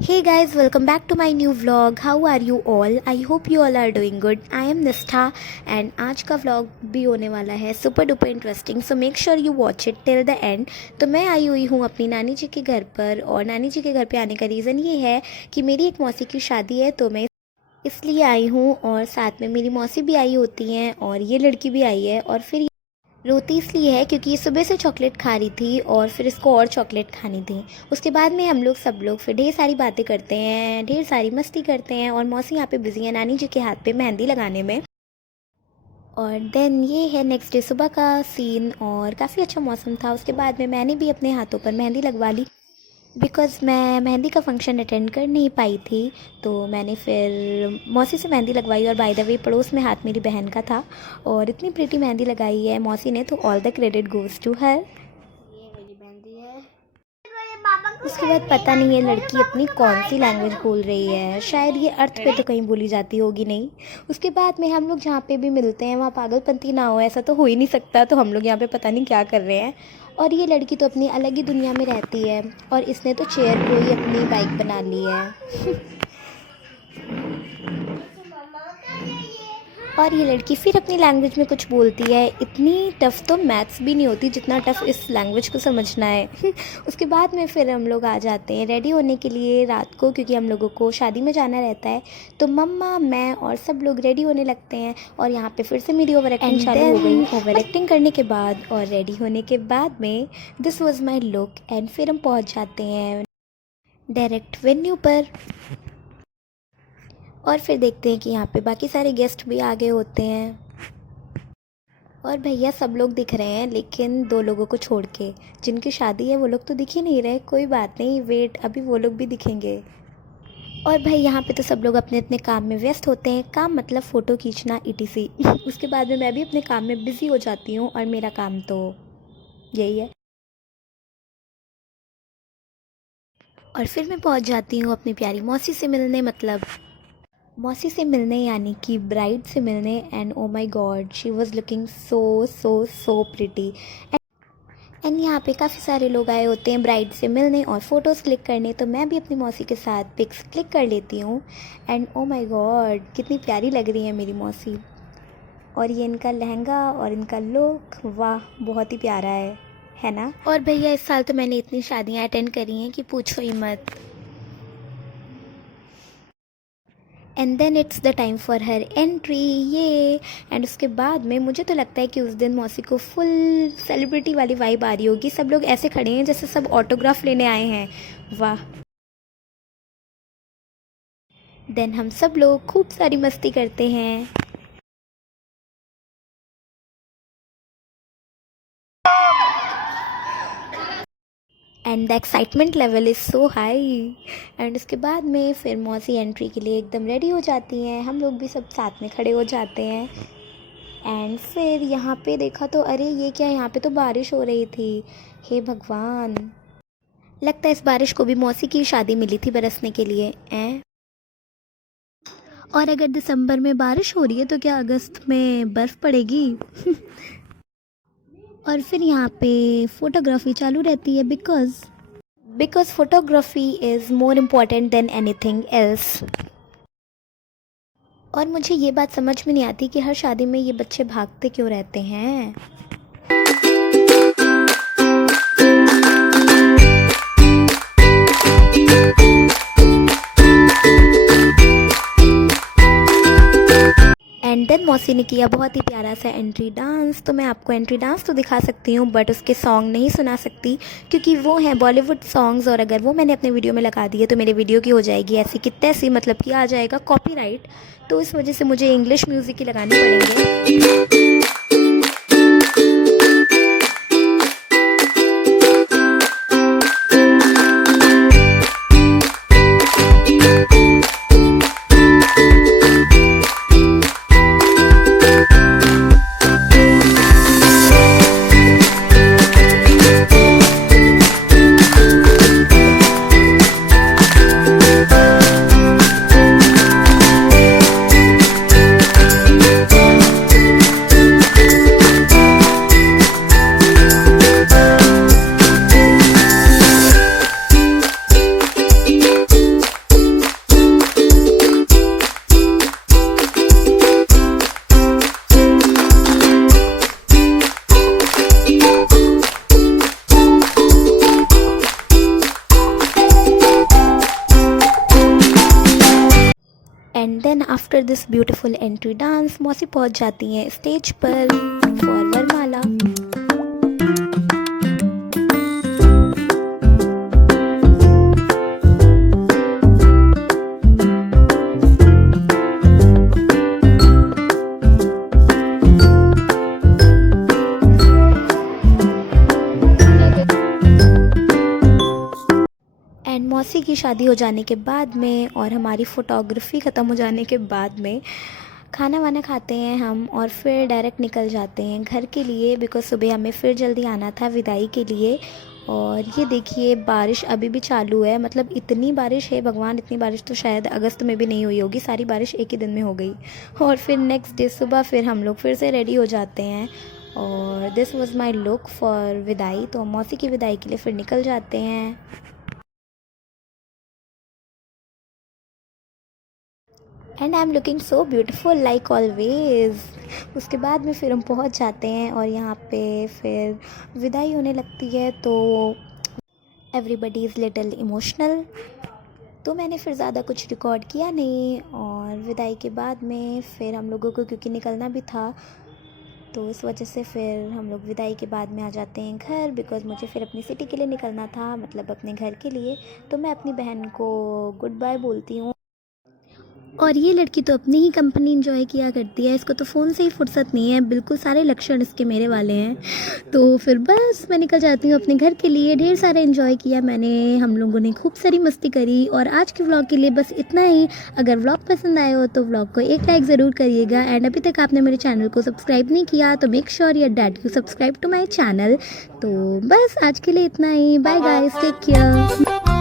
Hey guys, welcome back to my new vlog. How are you all? I hope you all are doing good. I am Nistha and आज का vlog भी होने वाला है super duper interesting. So make sure you watch it till the end. तो मैं आई हुई हूँ अपनी नानी जी के घर पर और नानी जी के घर पे आने का रीज़न ये है कि मेरी एक मौसी की शादी है तो मैं इसलिए आई हूँ और साथ में मेरी मौसी भी आई होती हैं और ये लड़की भी आई है और फिर रोती इसलिए है क्योंकि ये सुबह से चॉकलेट खा रही थी और फिर इसको और चॉकलेट खानी थी। उसके बाद में हम लोग सब लोग फिर ढेर सारी बातें करते हैं, ढेर सारी मस्ती करते हैं और मौसी यहाँ पे बिजी है नानी जी के हाथ पे मेहंदी लगाने में। और देन ये है नेक्स्ट डे सुबह का सीन और काफ़ी अच्छा मौसम था। उसके बाद में मैंने भी अपने हाथों पर मेहंदी लगवा ली बिकॉज़ मैं मेहंदी का फंक्शन अटेंड कर नहीं पाई थी। तो मैंने फिर मौसी से मेहंदी लगवाई और बाय द वे पड़ोस में हाथ मेरी बहन का था और इतनी प्रीटी मेहंदी लगाई है मौसी ने, तो all the credit goes to her. ये मेरी मेहंदी है। उसके बाद पता नहीं ये लड़की अपनी कौन सी लैंग्वेज बोल रही है, शायद ये अर्थ पे तो कहीं बोली जाती होगी नहीं। उसके बाद में हम लोग जहाँ पे भी मिलते हैं वहाँ पागलपंती ना हो, ऐसा तो हो ही नहीं सकता। तो हम लोग यहाँ पे पता नहीं क्या कर रहे हैं और ये लड़की तो अपनी अलग ही दुनिया में रहती है और इसने तो चेयर को ही अपनी बाइक बना ली है। और ये लड़की फिर अपनी लैंग्वेज में कुछ बोलती है। इतनी टफ़ तो मैथ्स भी नहीं होती जितना टफ़ इस लैंग्वेज को समझना है। उसके बाद में फिर हम लोग आ जाते हैं रेडी होने के लिए रात को, क्योंकि हम लोगों को शादी में जाना रहता है। तो मम्मा, मैं और सब लोग रेडी होने लगते हैं और यहाँ पे फिर से मेरी ओवर एक्टिंग चालू हो गई। ओवर एक्टिंग करने के बाद और रेडी होने के बाद में this was my look and फिर हम पहुँच जाते हैं डायरेक्ट वेन्यू पर और फिर देखते हैं कि यहाँ पे बाकी सारे गेस्ट भी आ गए होते हैं और भैया सब लोग दिख रहे हैं लेकिन दो लोगों को छोड़ के, जिनकी शादी है वो लोग तो दिख ही नहीं रहे। कोई बात नहीं, वेट, अभी वो लोग भी दिखेंगे। और भाई यहाँ पे तो सब लोग अपने अपने काम में व्यस्त होते हैं। काम मतलब फ़ोटो खींचना ETC। उसके बाद में मैं भी अपने काम में बिज़ी हो जाती हूँ और मेरा काम तो यही है। और फिर मैं पहुँच जाती हूँ अपनी प्यारी मौसी से मिलने, मतलब मौसी से मिलने यानी कि ब्राइड से मिलने। And oh my god, she was looking so pretty. And यहाँ पे काफ़ी सारे लोग आए होते हैं ब्राइड से मिलने और फ़ोटोज़ क्लिक करने, तो मैं भी अपनी मौसी के साथ पिक्स क्लिक कर लेती हूँ। एंड ओ माई गॉड, कितनी प्यारी लग रही है मेरी मौसी। और ये इनका लहंगा और इनका लुक, वाह, बहुत ही प्यारा है ना। और भैया इस साल तो मैंने इतनी शादियाँ अटेंड करी हैं कि पूछो ही मत। And then it's the time for her entry, ये। एंड उसके बाद में मुझे तो लगता है कि उस दिन मौसी को फुल सेलिब्रिटी वाली वाइब आ रही होगी। सब लोग ऐसे खड़े हैं जैसे सब ऑटोग्राफ लेने आए हैं, वाह। देन हम सब लोग खूब सारी मस्ती करते हैं and the excitement level is so high. And उसके बाद में फिर मौसी एंट्री के लिए एकदम रेडी हो जाती हैं, हम लोग भी सब साथ में खड़े हो जाते हैं। एंड फिर यहाँ पे देखा तो अरे ये क्या, यहाँ पे तो बारिश हो रही थी। हे भगवान, लगता है इस बारिश को भी मौसी की शादी मिली थी बरसने के लिए और अगर दिसंबर में बारिश हो रही है तो क्या अगस्त में बर्फ़ पड़ेगी। और फिर यहाँ पे फ़ोटोग्राफी चालू रहती है because photography is more important than anything else. और मुझे ये बात समझ में नहीं आती कि हर शादी में ये बच्चे भागते क्यों रहते हैं। एंड देन मौसी ने किया बहुत ही प्यारा सा एंट्री डांस। तो मैं आपको एंट्री डांस तो दिखा सकती हूँ बट उसके सॉन्ग नहीं सुना सकती क्योंकि वो हैं बॉलीवुड सॉन्ग्स और अगर वो मैंने अपने वीडियो में लगा दिए तो मेरे वीडियो की हो जाएगी ऐसी कि तैसी, मतलब कि आ जाएगा कॉपीराइट। तो इस वजह से मुझे इंग्लिश म्यूज़िक ही लगाने पड़ेंगे। And then after this beautiful entry dance मौसी पहुंच जाती हैं स्टेज पर फॉर वरमाला। एंड मौसी की शादी हो जाने के बाद में और हमारी फ़ोटोग्राफी ख़त्म हो जाने के बाद में खाना वाना खाते हैं हम और फिर डायरेक्ट निकल जाते हैं घर के लिए, बिकॉज़ सुबह हमें फिर जल्दी आना था विदाई के लिए। और ये देखिए बारिश अभी भी चालू है, मतलब इतनी बारिश है भगवान, इतनी बारिश तो शायद अगस्त में भी नहीं हुई होगी, सारी बारिश एक ही दिन में हो गई। और फिर नेक्स्ट डे सुबह फिर हम लोग फिर से रेडी हो जाते हैं और this was my look for विदाई। तो हम मौसी की विदाई के लिए फिर निकल जाते हैं। And I am looking so beautiful like always. उसके बाद में फिर हम पहुंच जाते हैं और यहाँ पे फिर विदाई होने लगती है, तो एवरीबडी इज़ लिटिल इमोशनल। तो मैंने फिर ज़्यादा कुछ रिकॉर्ड किया नहीं और विदाई के बाद में फिर हम लोगों को क्योंकि निकलना भी था, तो इस वजह से फिर हम लोग विदाई के बाद में आ जाते हैं घर, बिकॉज़ मुझे फिर अपनी सिटी के लिए निकलना था, मतलब अपने घर के लिए। तो मैं अपनी बहन को गुड बाय बोलती हूँ। और ये लड़की तो अपनी ही कंपनी इंजॉय किया करती है, इसको तो फ़ोन से ही फुर्सत नहीं है, बिल्कुल सारे लक्षण इसके मेरे वाले हैं। तो फिर बस मैं निकल जाती हूँ अपने घर के लिए। ढेर सारा एंजॉय किया मैंने, हम लोगों ने खूब सारी मस्ती करी। और आज के व्लॉग के लिए बस इतना ही। अगर व्लॉग पसंद आए हो तो व्लॉग को एक लाइक ज़रूर करिएगा। एंड अभी तक आपने मेरे चैनल को सब्सक्राइब नहीं किया तो make sure your dad you subscribe to my channel. तो बस आज के लिए इतना ही। Bye guys, take care.